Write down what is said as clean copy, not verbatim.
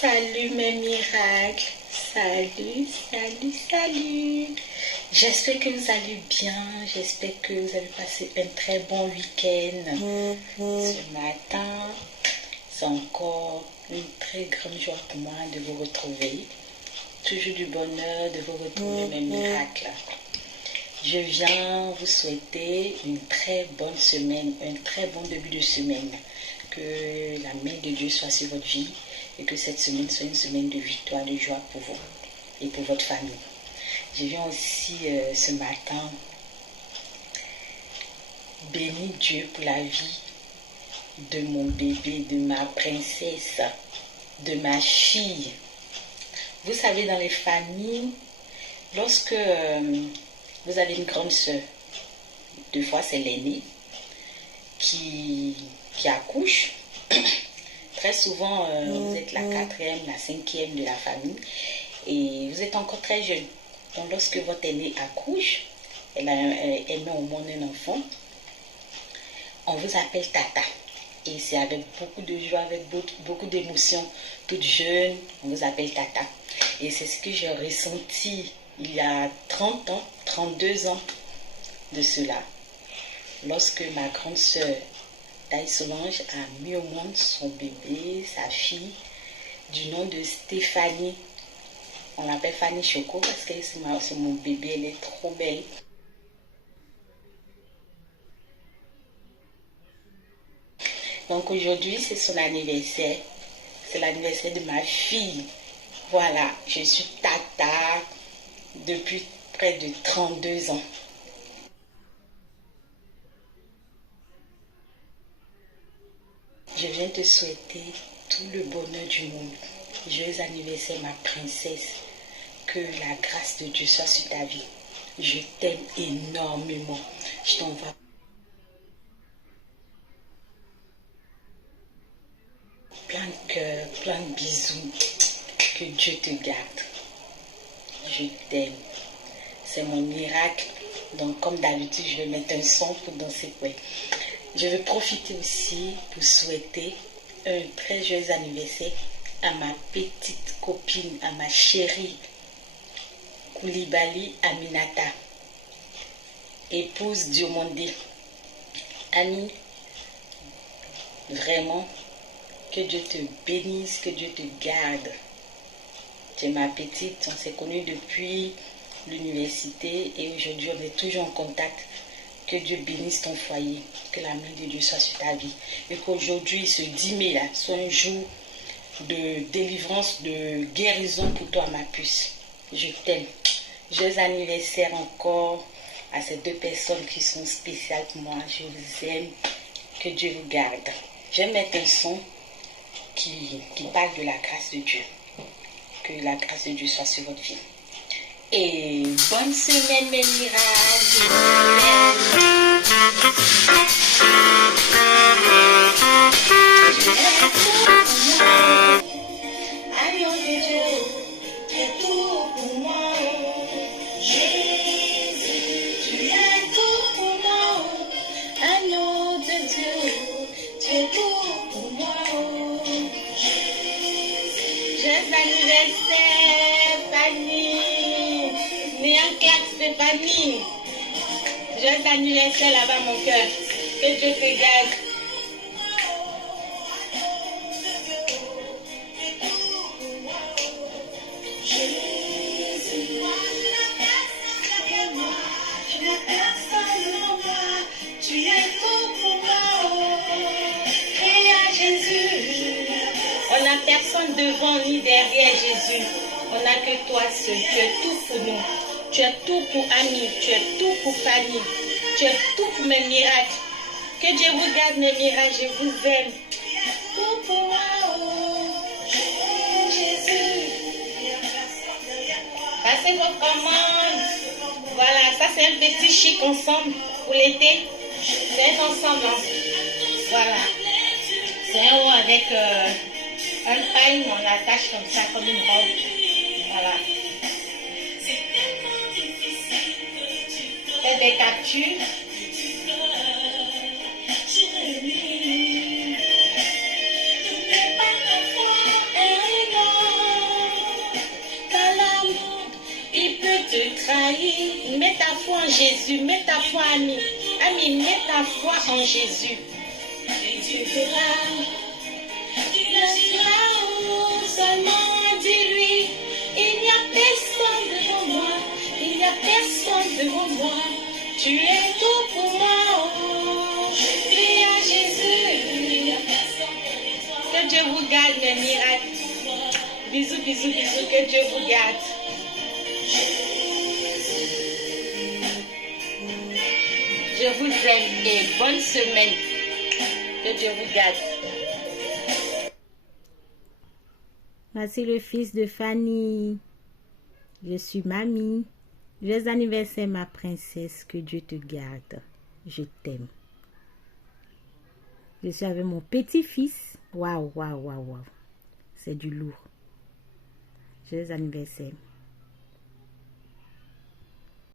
Salut mes miracles, salut, salut, salut. J'espère que vous allez bien, j'espère que vous avez passé un très bon week-end. Ce matin, c'est encore une très grande joie pour moi de vous retrouver. Toujours du bonheur de vous retrouver mes miracles. Je viens vous souhaiter une très bonne semaine, un très bon début de semaine. Que la main de Dieu soit sur votre vie et que cette semaine soit une semaine de victoire, de joie pour vous et pour votre famille. Je viens aussi ce matin bénir Dieu pour la vie de mon bébé, de ma princesse, de ma fille. Vous savez, dans les familles, lorsque vous avez une grande soeur, deux fois c'est l'aînée qui accouche. Très souvent, vous êtes la quatrième, la cinquième de la famille et vous êtes encore très jeune. Donc, lorsque votre aînée accouche, elle met au monde un enfant, on vous appelle Tata. Et c'est avec beaucoup de joie, avec beaucoup d'émotion, toute jeune, on vous appelle Tata. Et c'est ce que j'ai ressenti il y a 30 ans, 32 ans de cela, lorsque ma grande sœur, Taï Solange, a mis au monde son bébé, sa fille, du nom de Stéphanie. On l'appelle Fanny Choco parce que c'est mon bébé, elle est trop belle. Donc aujourd'hui, c'est son anniversaire. C'est l'anniversaire de ma fille. Voilà, je suis Tata depuis près de 32 ans. Je viens te souhaiter tout le bonheur du monde. Joyeux anniversaire, ma princesse. Que la grâce de Dieu soit sur ta vie. Je t'aime énormément. Je t'envoie plein de cœurs, plein de bisous. Que Dieu te garde. Je t'aime. C'est mon miracle. Donc, comme d'habitude, je vais mettre un son pour danser. Ouais. Je vais profiter aussi pour souhaiter un très joyeux anniversaire à ma petite copine, à ma chérie Koulibaly Aminata, épouse Diomondé. Annie, vraiment, que Dieu te bénisse, que Dieu te garde. Tu es ma petite, on s'est connus depuis l'université et aujourd'hui on est toujours en contact. Que Dieu bénisse ton foyer, que la main de Dieu soit sur ta vie. Et qu'aujourd'hui, ce 10 mai là, soit un jour de délivrance, de guérison pour toi, ma puce. Je t'aime. Joyeux anniversaire encore à ces deux personnes qui sont spéciales pour moi. Je vous aime. Que Dieu vous garde. Je vais mettre un son qui parle de la grâce de Dieu. Que la grâce de Dieu soit sur votre vie. Et bonne semaine mes miracles. Agneau de Dieu, tu es tout pour moi. Jésus, tu es tout pour moi. Agneau de Dieu, tu es tout pour moi. Joyeux anniversaire, Fanny. Néant claque Stéphanie. Joyeux anniversaire là-bas, mon cœur. Que Dieu te garde. Tu es tout pour moi. Et à Jésus. On n'a personne devant ni derrière Jésus. On n'a que toi seul. Tu es tout pour nous. Tu es tout pour Annie. Tu es tout pour Fanny. Tu es tout pour mes miracles. Que Dieu vous garde mes miracles. Je vous aime. Tout pour moi. Jésus. Passez vos commandes. Voilà, ça c'est un petit chic ensemble pour l'été. C'est un ensemble. Hein. Voilà. C'est un haut avec un paille, on l'attache comme ça, comme une robe. Voilà. C'est des captures. Jésus. Mets ta foi, Ami. Ami, mets ta foi en Jésus. Tu feras. Seulement dis-lui, il n'y a personne devant moi, il n'y a personne devant moi, tu es tout pour moi, oh, prie à Jésus. Que Dieu vous garde, mes miracles. Bisous, bisous, bisous, que Dieu vous garde. Je vous aime et bonne semaine. Que Dieu vous garde. Voici le fils de Fanny. Je suis mamie. Joyeux anniversaire, ma princesse. Que Dieu te garde. Je t'aime. Je suis avec mon petit-fils. Waouh, waouh, waouh, waouh. C'est du lourd. Joyeux anniversaire.